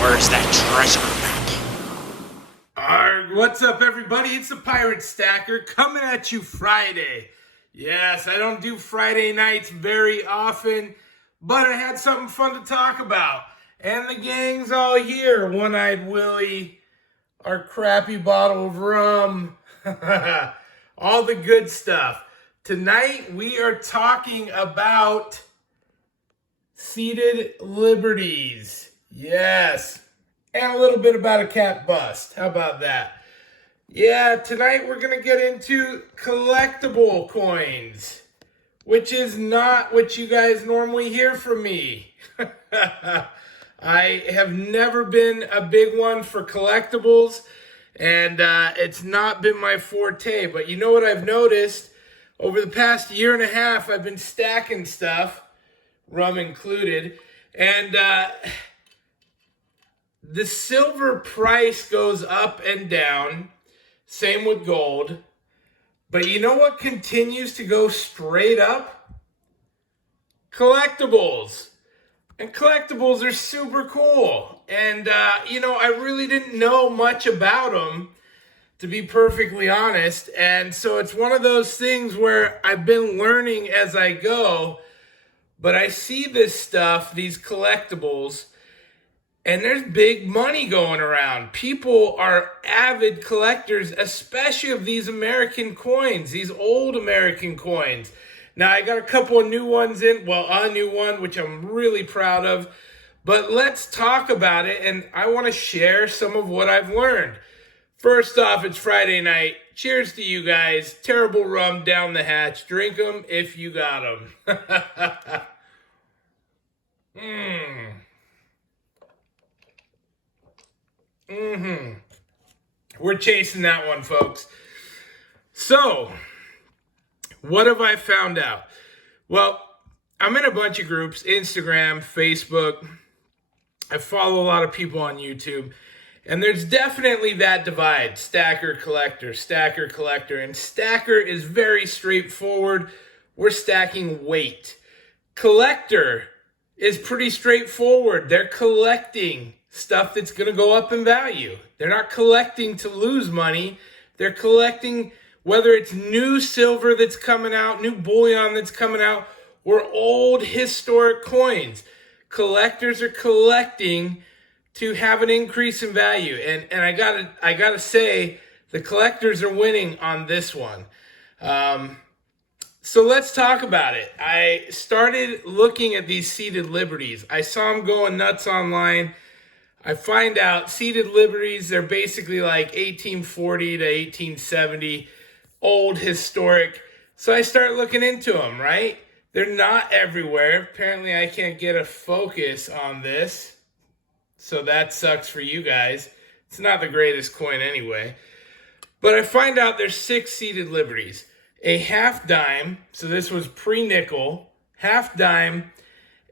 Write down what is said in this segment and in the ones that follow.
Where's that treasure map? Arg, what's up everybody? It's the Pirate Stacker coming at you Friday. Yes, I don't do Friday nights very often, but I had something fun to talk about. And the gang's all here. One-Eyed Willie, our crappy bottle of rum, all the good stuff. Tonight we are talking about seated liberties. Yes. And a little bit about a capped bust. How about that? Yeah, tonight we're going to get into collectible coins, which is not what you guys normally hear from me. I have never been a big one for collectibles, and it's not been my forte. But you know what I've noticed? Over the past year and a half, I've been stacking stuff, rum included, and the silver price goes up and down. Same with gold. But you know what continues to go straight up? Collectibles. And collectibles are super cool. And, I really didn't know much about them, to be perfectly honest. And so it's one of those things where I've been learning as I go. But I see this stuff, these collectibles, and there's big money going around. People are avid collectors, especially of these American coins, these old American coins. Now, I got a couple of new ones in. Well, a new one, which I'm really proud of. But let's talk about it, and I want to share some of what I've learned. First off, it's Friday night. Cheers to you guys. Terrible rum down the hatch. Drink them if you got them. We're chasing that one, folks. So, what have I found out? Well, I'm in a bunch of groups, Instagram, Facebook. I follow a lot of people on YouTube. And there's definitely that divide, stacker, collector, and stacker is very straightforward. We're stacking weight. Collector is pretty straightforward. They're collecting stuff that's going to go up in value. They're not collecting to lose money. They're collecting whether it's new silver that's coming out, new bullion that's coming out, or old historic coins. Collectors are collecting to have an increase in value. And I gotta say, the collectors are winning on this one. So let's talk about it. I started looking at these seated liberties. I saw them going nuts online. I find out seated liberties, they're basically like 1840 to 1870, old historic. So I start looking into them, right? They're not everywhere. Apparently I can't get a focus on this. So that sucks for you guys. It's not the greatest coin anyway. But I find out there's 6 seated liberties. A half dime, so this was pre-nickel, half dime,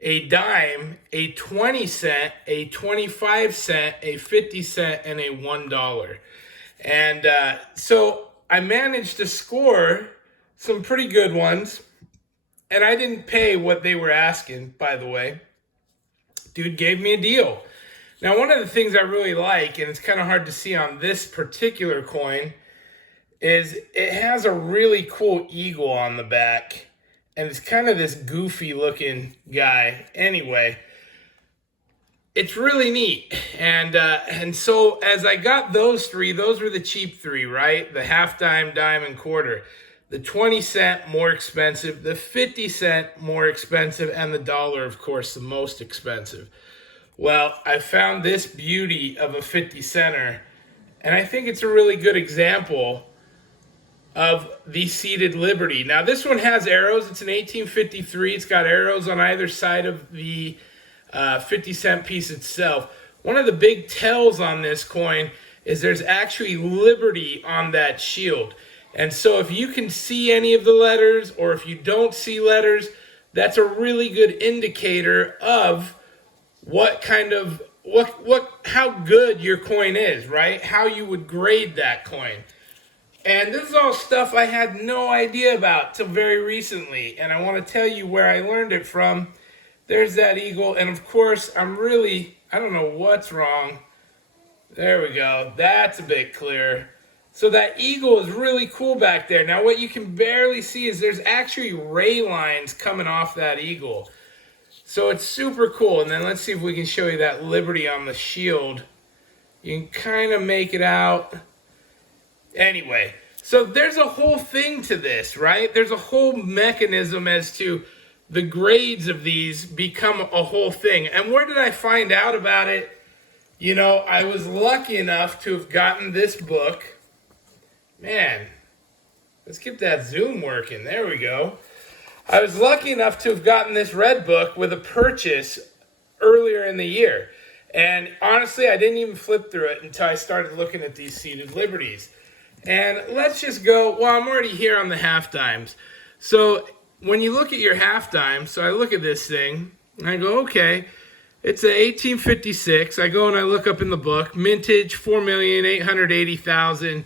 a dime, a 20 cent, a 25 cent, a 50 cent, and a $1. And so I managed to score some pretty good ones. And I didn't pay what they were asking, by the way. Dude gave me a deal. Now, one of the things I really like, and it's kind of hard to see on this particular coin, is it has a really cool eagle on the back. And it's kind of this goofy looking guy. Anyway, it's really neat. And so as I got those 3, those were the cheap 3, right? The half dime, dime, and quarter. The 20 cent, more expensive. The 50 cent, more expensive. And the dollar, of course, the most expensive. Well, I found this beauty of a 50 center, and I think it's a really good example of the seated liberty. Now, this one has arrows. It's an 1853. It's got arrows on either side of the 50 cent piece itself. One of the big tells on this coin is there's actually liberty on that shield. And so if you can see any of the letters, or if you don't see letters, that's a really good indicator of how good your coin is, right? How you would grade that coin. And this is all stuff I had no idea about till very recently. And I want to tell you where I learned it from. There's that eagle. And of course, I'm really I don't know what's wrong. There we go. That's a bit clearer. So that eagle is really cool back there. Now what you can barely see is there's actually ray lines coming off that eagle. So it's super cool. And then let's see if we can show you that Liberty on the shield. You can kind of make it out. Anyway, so there's a whole thing to this, right? There's a whole mechanism as to the grades of these become a whole thing. And where did I find out about it? You know, I was lucky enough to have gotten this book. Man, let's get that zoom working. There we go. I was lucky enough to have gotten this red book with a purchase earlier in the year. And honestly, I didn't even flip through it until I started looking at these seated Liberties. And let's just go, well, I'm already here on the half dimes. So when you look at your half dimes, so I look at this thing, and I go, okay, it's a 1856. I go and I look up in the book, mintage 4,880,000.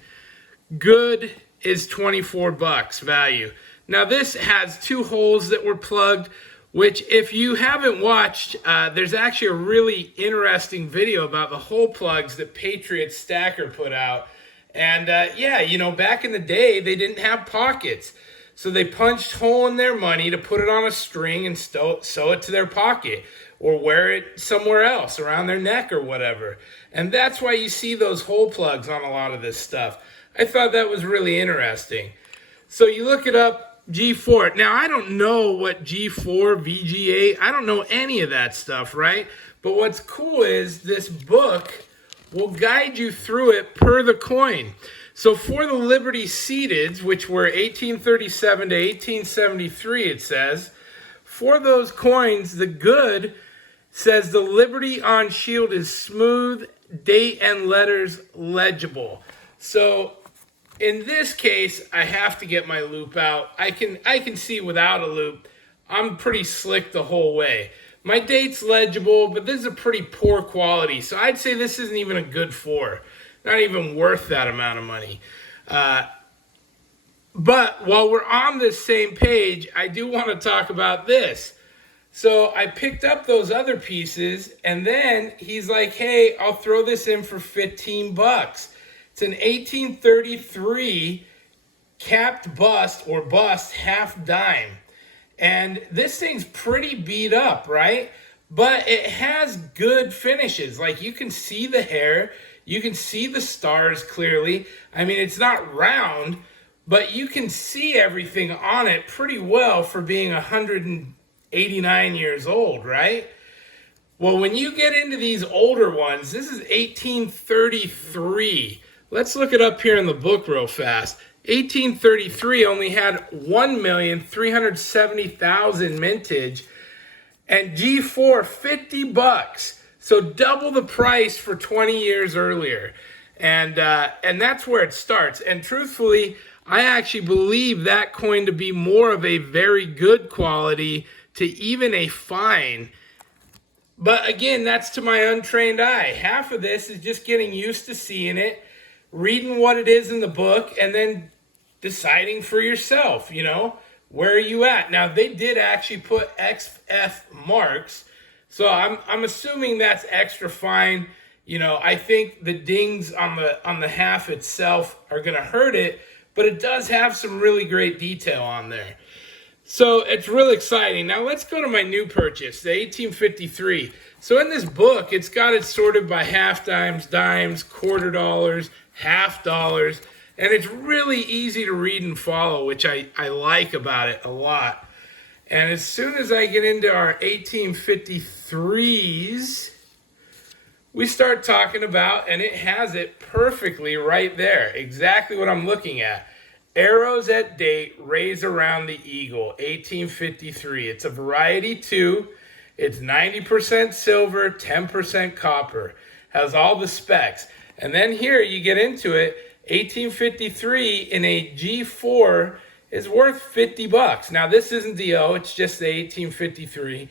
Good is $24 value. Now this has 2 holes that were plugged, which if you haven't watched, there's actually a really interesting video about the hole plugs that Patriot Stacker put out. And yeah, you know, back in the day, they didn't have pockets. So they punched hole in their money to put it on a string and sew it to their pocket or wear it somewhere else around their neck or whatever. And that's why you see those hole plugs on a lot of this stuff. I thought that was really interesting. So you look it up, G4. Now, I don't know what G4, VG8, I don't know any of that stuff, right? But what's cool is this book will guide you through it per the coin. So for the Liberty seededs, which were 1837 to 1873, it says, for those coins, the good says the Liberty on shield is smooth, date and letters legible. So in this case, I have to get my loop out. I can see without a loop. I'm pretty slick the whole way. My date's legible, but this is a pretty poor quality. So I'd say this isn't even a good 4. Not even worth that amount of money. But while we're on this same page, I do want to talk about this. So I picked up those other pieces, and then he's like, hey, I'll throw this in for $15. It's an 1833 capped bust or bust half dime. And this thing's pretty beat up, right? But it has good finishes. Like you can see the hair, you can see the stars clearly. I mean, it's not round, but you can see everything on it pretty well for being 189 years old, right? Well, when you get into these older ones, this is 1833. Let's look it up here in the book real fast. 1833 only had 1,370,000 mintage, and G4 $50, so double the price for 20 years earlier, and that's where it starts. And truthfully, I actually believe that coin to be more of a very good quality to even a fine. But again, that's to my untrained eye. Half of this is just getting used to seeing it, reading what it is in the book, and then deciding for yourself, you know, where are you at? Now, they did actually put XF marks, so I'm assuming that's extra fine. You know, I think the dings on the half itself are going to hurt it, but it does have some really great detail on there. So it's real exciting. Now let's go to my new purchase, the 1853. So in this book, it's got it sorted by half dimes, dimes, quarter dollars, half dollars, and it's really easy to read and follow, which I like about it a lot. And as soon as I get into our 1853s, we start talking about, and it has it perfectly right there, exactly what I'm looking at. Arrows at date, rays around the eagle, 1853. It's a variety 2. It's 90% silver, 10% copper. Has all the specs. And then here you get into it, 1853 in a G4 is worth $50. Now this isn't the O, it's just the 1853.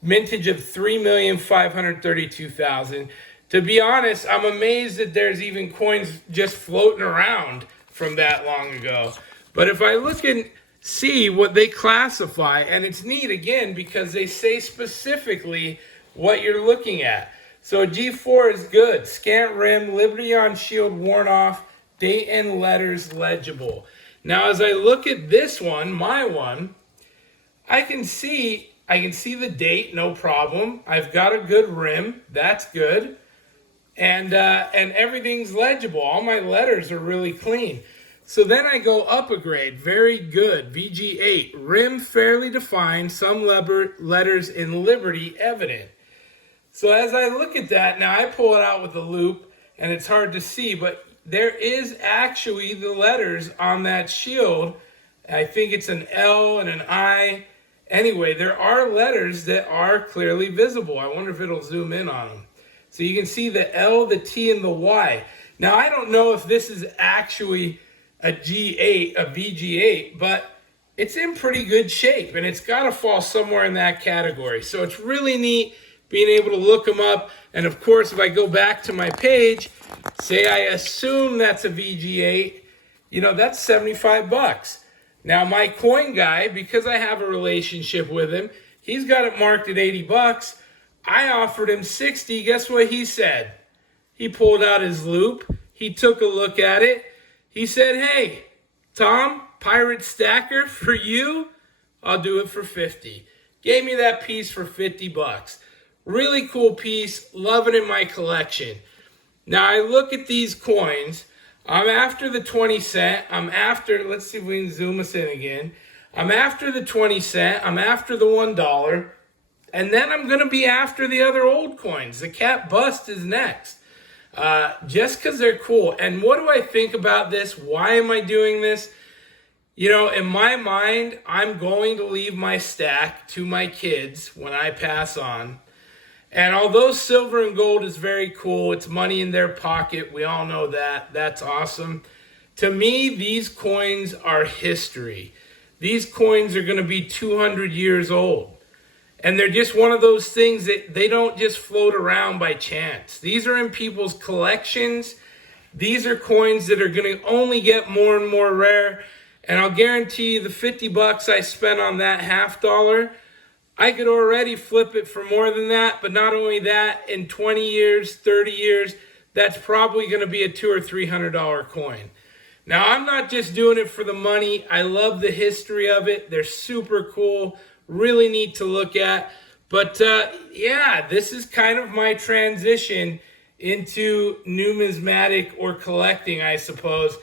Mintage of 3,532,000. To be honest, I'm amazed that there's even coins just floating around from that long ago. But if I look and see what they classify, and it's neat again because they say specifically what you're looking at. So G4 is good. Scant rim, Liberty on shield worn off, date and letters legible. Now as I look at this one, my one, I can see the date, no problem. I've got a good rim, that's good. And everything's legible. All my letters are really clean. So then I go up a grade, very good, VG8. Rim fairly defined, some letters in Liberty evident. So as I look at that, now I pull it out with a loop, and it's hard to see, but there is actually the letters on that shield. I think it's an L and an I. Anyway, there are letters that are clearly visible. I wonder if it'll zoom in on them. So you can see the L, the T, and the Y. Now, I don't know if this is actually a G8, a VG8, but it's in pretty good shape, and it's got to fall somewhere in that category. So it's really neat being able to look them up. And of course, if I go back to my page, say I assume that's a VG8, you know, that's 75 bucks. Now my coin guy, because I have a relationship with him, he's got it marked at 80 bucks. I offered him 60. Guess what he said? He pulled out his loop. He took a look at it. He said, hey, Tom, Pirate Stacker, for you, I'll do it for 50. Gave me that piece for 50 bucks. Really cool piece, love it in my collection. Now I look at these coins, I'm after the 20 cent, I'm after, let's see if we can zoom us in again. I'm after the 20 cent, I'm after the $1, and then I'm gonna be after the other old coins. The Capped Bust is next, just because they're cool. And what do I think about this? Why am I doing this? You know, in my mind, I'm going to leave my stack to my kids when I pass on. And although silver and gold is very cool, it's money in their pocket. We all know that. That's awesome. To me, these coins are history. These coins are going to be 200 years old. And they're just one of those things that they don't just float around by chance. These are in people's collections. These are coins that are going to only get more and more rare. And I'll guarantee you the 50 bucks I spent on that $50, I could already flip it for more than that. But not only that, in 20 years, 30 years, that's probably going to be a $200 or $300 coin. Now, I'm not just doing it for the money. I love the history of it. They're super cool, really neat to look at. But yeah, this is kind of my transition into numismatic or collecting, I suppose.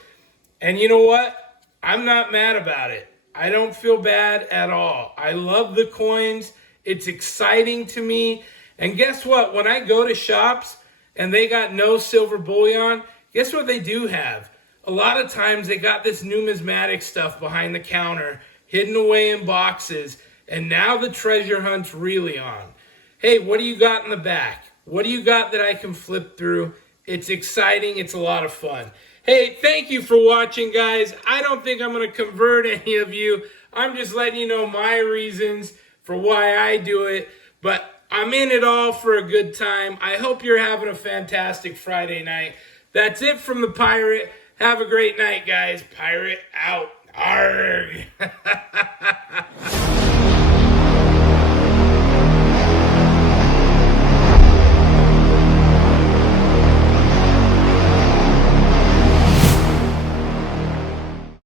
And you know what? I'm not mad about it. I don't feel bad at all. I love the coins. It's exciting to me. And guess what? When I go to shops and they got no silver bullion, guess what they do have? A lot of times they got this numismatic stuff behind the counter, hidden away in boxes, and now the treasure hunt's really on. Hey, what do you got in the back? What do you got that I can flip through? It's exciting. It's a lot of fun. Hey, thank you for watching, guys. I don't think I'm going to convert any of you. I'm just letting you know my reasons for why I do it. But I'm in it all for a good time. I hope you're having a fantastic Friday night. That's it from the Pirate. Have a great night, guys. Pirate out. Arrgh.